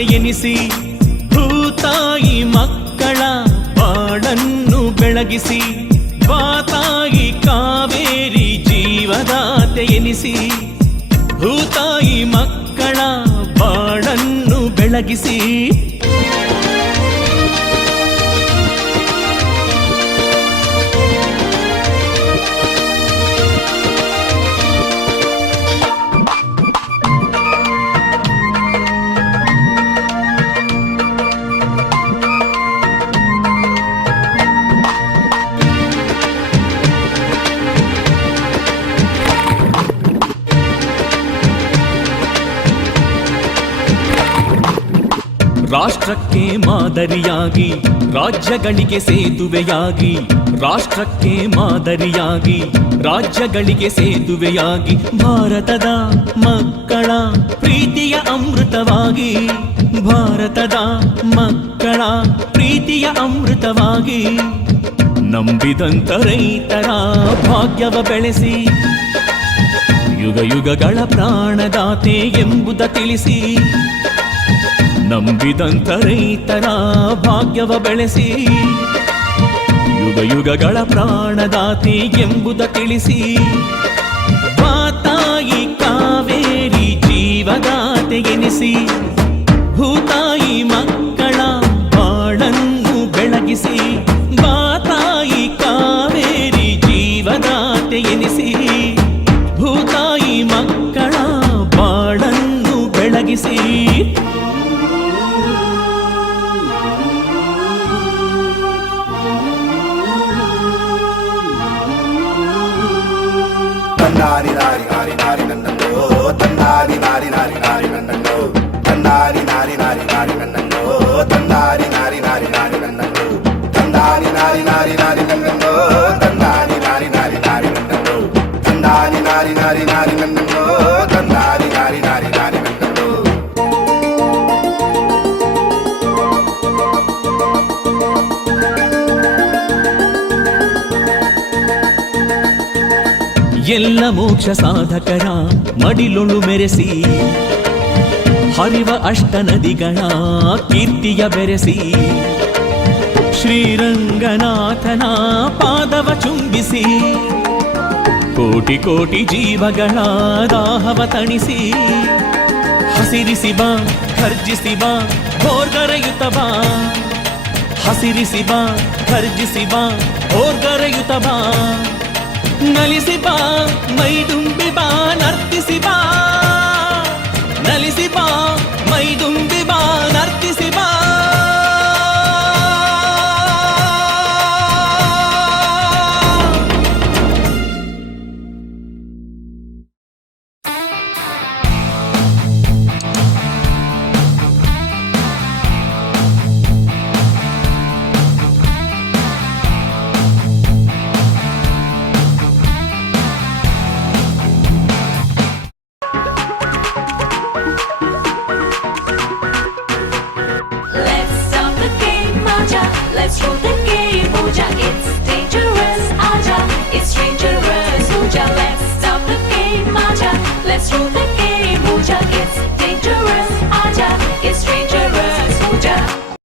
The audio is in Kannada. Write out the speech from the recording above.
ಜೀವದಾತೆ ಎನಿಸಿ ಭೂತಾಯಿ ಮಕ್ಕಳ ಬಾಳನ್ನು ಬೆಳಗಿಸಿ ಬಾತಾಯಿ ಕಾವೇರಿ ಜೀವದಾತೆ ಎನಿಸಿ ಭೂತಾಯಿ ಮಕ್ಕಳ ಬಾಳನ್ನು ಬೆಳಗಿಸಿ ರಾಷ್ಟ್ರಕ್ಕೆ ಮಾದರಿಯಾಗಿ ರಾಜ್ಯಗಳಿಗೆ ಸೇತುವೆಯಾಗಿ ರಾಷ್ಟ್ರಕ್ಕೆ ಮಾದರಿಯಾಗಿ ರಾಜ್ಯಗಳಿಗೆ ಸೇತುವೆಯಾಗಿ ಭಾರತದ ಮಕ್ಕಳ ಪ್ರೀತಿಯ ಅಮೃತವಾಗಿ ಭಾರತದ ಮಕ್ಕಳ ಪ್ರೀತಿಯ ಅಮೃತವಾಗಿ ನಂಬಿದಂತ ರೈತರ ಭಾಗ್ಯವ ಬೆಳೆಸಿ ಯುಗ ಯುಗಗಳ ಪ್ರಾಣದಾತೆ ಎಂಬುದ ತಿಳಿಸಿ ನಂಬಿದಂತ ರೈತರ ಭಾಗ್ಯವ ಬೆಳೆಸಿ ಯುಗ ಯುಗಗಳ ಪ್ರಾಣದಾತಿ ಎಂಬುದ ತಿಳಿಸಿ ಬಾತಾಯಿ ಕಾವೇರಿ ಜೀವದಾತೆ ಎನಿಸಿ ಭೂತಾಯಿ ಮಕ್ಕಳ ಬಾಳನ್ನು ಬೆಳಗಿಸಿ ಬಾತಾಯಿ ಕಾವೇರಿ ಜೀವದಾತೆ ಎನಿಸಿ ಭೂತಾಯಿ ಮಕ್ಕಳ ಬಾಳನ್ನು ಬೆಳಗಿಸಿ ತಂದಾನಿ ನಾರಿ ನಾರಿ ನಾರಿ ನನ್ನೋ ತಂದಾನಿ ನಾರಿ ನಾರಿ ನಾರಿ ನನ್ನೋ ತಂದಾನಿ ನಾರಿ ನಾರಿ ನಾರಿ ನನ್ನೋ ತಂದಾನಿ ನಾರಿ ನಾರಿ ನಾರಿ ನನ್ನೋ ತಂದಾನಿ ನಾರಿ ನಾರಿ ನಾರಿ ನನ್ನೋ ತಂದಾನಿ ನಾರಿ ನಾರಿ ನಾರಿ ನನ್ನೋ ತಂದಾನಿ ನಾರಿ ನಾರಿ ನಾರಿ ನನ್ನೋ ತಂದಾನಿ ನಾರಿ ನಾರಿ ನಾರಿ ನನ್ನೋ ಎಲ್ಲ ಮೋಕ್ಷ ಸಾಧಕರ ಮಡಿಲೊಳು ಮೆರೆಸಿ ಹರಿವ ಅಷ್ಟ ನದಿಗಳ ಕೀರ್ತಿಯ ಬೆರೆಸಿ ಶ್ರೀರಂಗನಾಥನ ಪಾದವ ಚುಂಬಿಸಿ ಕೋಟಿ ಕೋಟಿ ಜೀವಗಳ ದಾಹವ ತಣಿಸಿ ಹಸಿರಿಸಿ ಬಾ ಖರ್ಜಿಸಿ ಬಾ ಹೋರ್ಗರೆಯುತ್ತ ಬಾ ಹಸಿರಿಸಿ ಬಾ ಖರ್ಜಿಸಿ ಬಾ ಹೋರ್ಗರೆಯುತ್ತ ಬಾ ನಲಿಸಿ ಬಾ ಮೈದುಂಬಿ ಬಾ ನರ್ತಿಸಿ ಬಾ ನಲಿಸಿ ಬಾ